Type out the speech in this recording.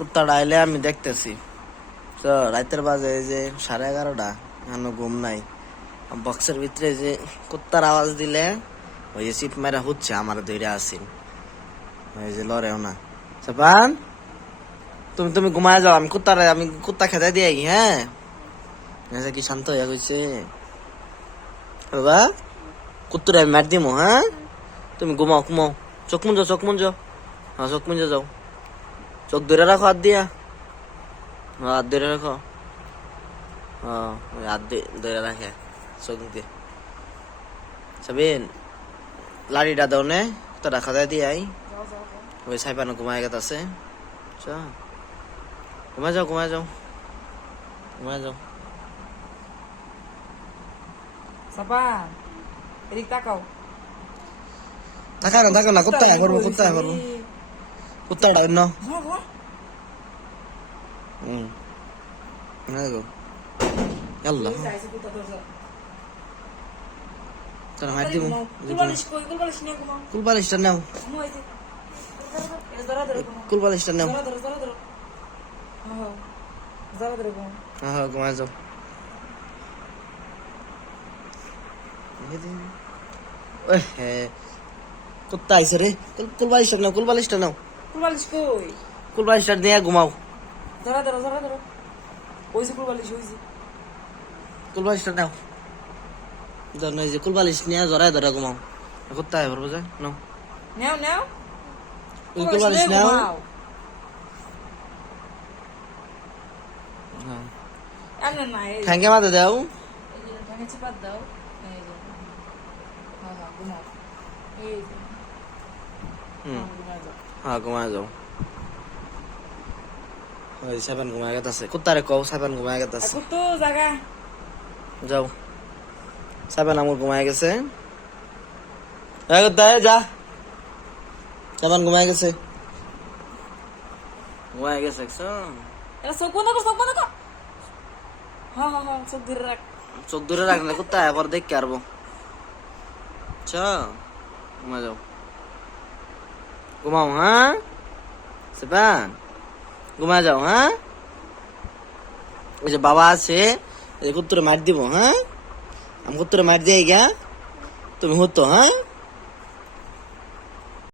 কুত্তাটা আইলে আমি দেখতেছি। তো রাতের বাজে এই যে 11:30, এখনো ঘুম নাই। বক্সের ভিতরে যে কুত্তার আওয়াজ দিলে ওই যে চিপ মেরা হচ্ছে আমার ধরে আসিন, ওই যে লড়েও না। সাবান, তুমি ঘুমায় যাও, আমি কুত্তা খেতে দিয়ে হ্যাঁ। কি শান্ত হইয়া কইছে বাবা, কুত্তুরে আমি মার দিমো। হ্যাঁ, তুমি ঘুমাও ঘুমাও, চোখ মুঞ্জো হ্যাঁ চোখ মুঞ্জো যাও, চোখ ধরে রাখো হাত দিয়া, হাত ধরে রাখো। হ্যাঁ হাত ধরে রাখে চোখ দিয়ে। সাবিন, লাড়িটা দাও নে, তো রাখা দেয় দিয়ে আই। ওই সাইপানো ঘুমায় গেছে। ঘুমায় যাও ঘুমায় যাও ঘুমায় যাও। সাবান, এদিক তাকাও। তাকাও না, কুত্তায় করবো কুত্তাটা অন্য। আল্লাহ তোরা মার দিব। কুলবালিশটা নাও, কুলবালিশটা নাও। হ্যাঁ ঘুমায় যাও। কুত্তা আইসে রে, কুলবালিশটা নাও। কুলবালিশটা নিয়ে ঘুমাও। কুলবালিশটা নাও, যে কুলবালিশ নিয়ে জড়ায় ধরে ঘুমাও। কুত্তা আয় ভরবো যায় নাও, কুলবালিশ নাও। ঠ্যাঙ্গে মাথা দাও। হ্যাঁ ঘুমায় যাও। ওই সাবান ঘুমায় গেছে, কুত্তারে কও সাবান ঘুমায় গেছে। যাও, সাবান আমার ঘুমায় গেছে। যা, সাবান ঘুমায় গেছে। চোখ দূরে রাখলে কুত্তা এবার দেখতে পারবো। ঘুমায় যাও, ঘুমাও। হ্যাঁ সাবান ঘুমায় যাও। হ্যাঁ, ওই যে বাবা আছে, কুত্তরে মার দিব। হ্যাঁ, আমি কুত্তরে মার দিয়ে গা তুমি হতো। হ্যাঁ।